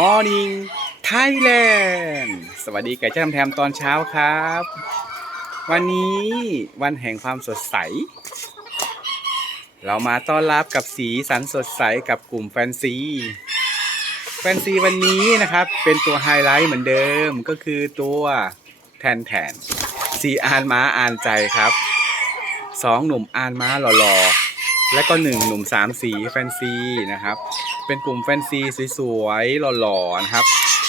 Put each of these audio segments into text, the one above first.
Morning Thailand สวัสดีไก่เจ้าแทมตอนเช้าครับ วันนี้วันแห่งความสดใส เรามาต้อนรับกับสีสันสดใสกับกลุ่มแฟนซี แฟนซีวันนี้นะครับ เป็นตัวไฮไลท์เหมือนเดิมก็คือตัวแทนแทนสีอานม้าอานใจครับสองหนุ่มอานม้าหล่อๆ และก็หนึ่งหนุ่มสามสีแฟนซีนะครับ เป็นกลุ่มแฟนซีสวยๆหล่อๆนะครับ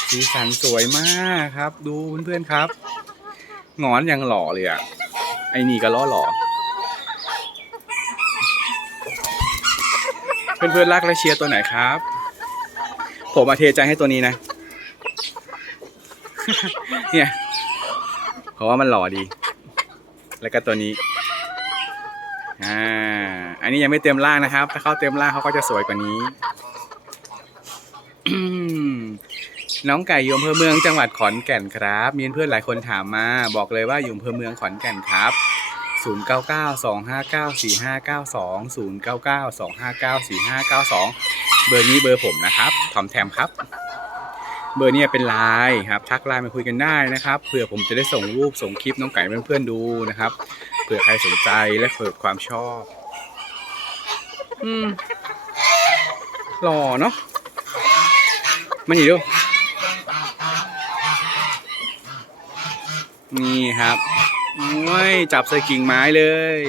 สีสันสวยมากครับ ดูเพื่อนๆครับงอนยังหล่อเลยอะไอ้นี่ก็ล้อหล่อเพื่อนๆรักและเชียร์ตัวไหนครับ ผมมาเทใจให้ตัวนี้นะ เนี่ยเพราะว่ามันหล่อดี แล้วก็ตัวนี้ อ่า อันนี้ยังไม่เต็มร่างนะครับ ถ้าเขาเต็มร่างเขาก็จะสวยกว่านี้ น้องไก่อยู่อำเภอเมืองจังหวัดขอนแก่นครับ มีเพื่อนหลายคนถามมา บอกเลยว่าอยู่อำเภอเมืองขอนแก่นครับ 0 9 9 2 5 9 4 5 9 2 0 9 9 2 5 9 4 5 9 2 เบอร์นี้เบอร์ผมนะครับทอมแทมครับ เบอร์นี้เป็นไลน์ครับ ทักไลน์มาคุยกันได้นะครับ เผื่อผมจะได้ส่งรูปส่งคลิปน้องไก่เพื่อนๆดูนะครับ ผื่อใครสนใจและเกิดความชอบ อืมหล่อเนาะมันอยู่ดูนี่ครับโอ้ยจับใส่กิ่งไม้เลย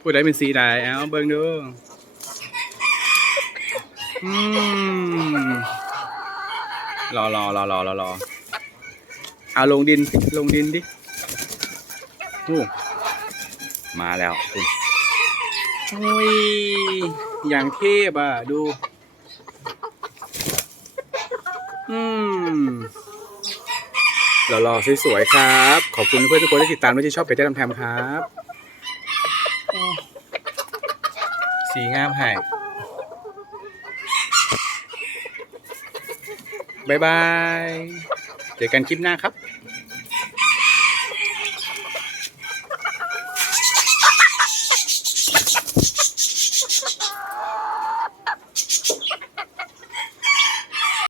พูดได้เป็นสีใดเอาเบิ่งดูอืมรอรอรอรอรอรอ เอาลงดินลงดินดิโอ้มาแล้วคุณโอ้ย อย่างเทพอะ ดู อืมหล่อๆสวยๆครับ ขอบคุณเพื่อนทุกคนที่ติดตามและที่ชอบเพจเจ๊ดำแทมครับ สีงามให้บายบาย เจอกันคลิปหน้าครับ